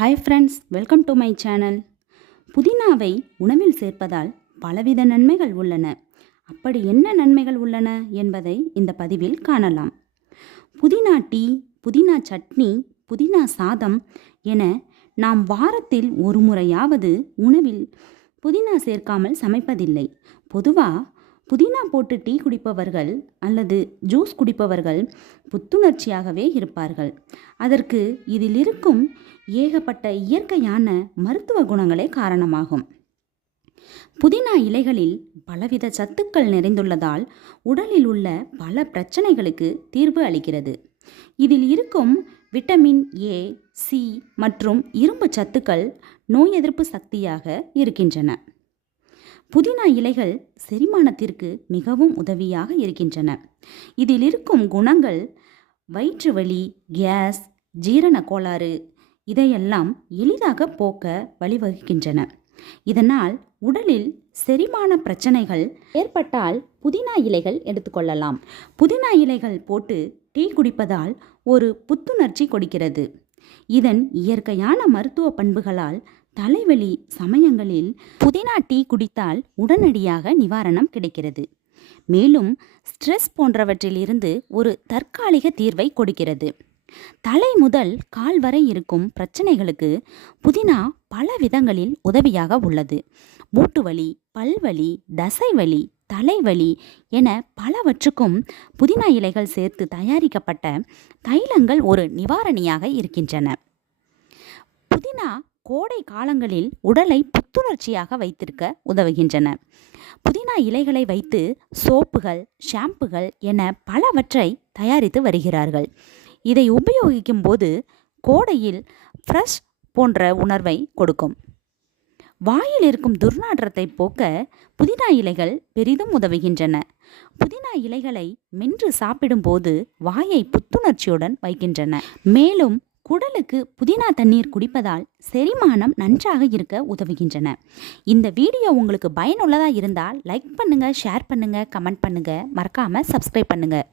Hi friends welcome to my channel புதினாவை உணவில் சேர்ப்பதால் பலவித நன்மைகள் உள்ளன. அப்படி என்ன நன்மைகள் உள்ளன என்பதை இந்த பதிவில் காணலாம். புதினா டீ புதினா சட்னி புதினா சாதம் என நாம் வாரத்தில் ஒரு முறையாவது உணவில் புதினா சேர்க்காமல் சமைப்பதில்லை. பொதுவாக புதினா போட்டு டீ குடிப்பவர்கள் அல்லது ஜூஸ் குடிப்பவர்கள் புத்துணர்ச்சியாகவே இருப்பார்கள். அதற்கு இதில் இருக்கும் ஏகப்பட்ட இயற்கையான மருத்துவ குணங்களே காரணமாகும். புதினா இலைகளில் பலவித சத்துக்கள் நிறைந்துள்ளதால் உடலில் உள்ள பல பிரச்சனைகளுக்கு தீர்வு அளிக்கிறது. இதில் இருக்கும் விட்டமின் ஏ சி மற்றும் இரும்பு சத்துக்கள் நோய் எதிர்ப்பு சக்தியாக இருக்கின்றன. புதினா இலைகள் செரிமானத்திற்கு மிகவும் உதவியாக இருக்கின்றன. இதில் இருக்கும் குணங்கள் வயிற்று வலி கேஸ் ஜீரண கோளாறு இதையெல்லாம் எளிதாக போக்க வழிவகுக்கின்றன. இதனால் உடலில் செரிமான பிரச்சனைகள் ஏற்பட்டால் புதினா இலைகள் எடுத்துக்கொள்ளலாம். புதினா இலைகள் போட்டு டீ குடிப்பதால் ஒரு புத்துணர்ச்சி கொடுக்கிறது. இதன் இயற்கையான மருத்துவ பண்புகளால் தலைவலி சமயங்களில் புதினா டீ குடித்தால் உடனடியாக நிவாரணம் கிடைக்கிறது. மேலும் ஸ்ட்ரெஸ் போன்றவற்றிலிருந்து ஒரு தற்காலிக தீர்வை கொடுக்கிறது. தலை முதல் கால் வரை இருக்கும் பிரச்சனைகளுக்கு புதினா பல விதங்களில் உதவியாக உள்ளது. மூட்டுவலி பல்வலி தசைவலி தலைவலி என பலவற்றுக்கும் புதினா இலைகள் சேர்த்து தயாரிக்கப்பட்ட தைலங்கள் ஒரு நிவாரணியாக இருக்கின்றன. புதினா கோடை காலங்களில் உடலை புத்துணர்ச்சியாக வைத்திருக்க உதவுகின்றன. புதினா இலைகளை வைத்து சோப்புகள் ஷாம்புகள் என பலவற்றை தயாரித்து வருகிறார்கள். இதை உபயோகிக்கும் போது கோடையில் ஃப்ரெஷ் போன்ற உணர்வை கொடுக்கும். வாயில் இருக்கும் துர்நாற்றத்தை போக்க புதினா இலைகள் பெரிதும் உதவுகின்றன. புதினா இலைகளை மென்று சாப்பிடும்போது வாயை புத்துணர்ச்சியுடன் வைக்கின்றன. மேலும் குடலுக்கு புதினா தண்ணீர் குடிப்பதால் செரிமானம் நன்றாக இருக்க உதவுகின்றன. இந்த வீடியோ உங்களுக்கு பயனுள்ளதாக இருந்தால் லைக் பண்ணுங்கள் ஷேர் பண்ணுங்கள் கமெண்ட் பண்ணுங்கள் மறக்காமல் சப்ஸ்கிரைப் பண்ணுங்கள்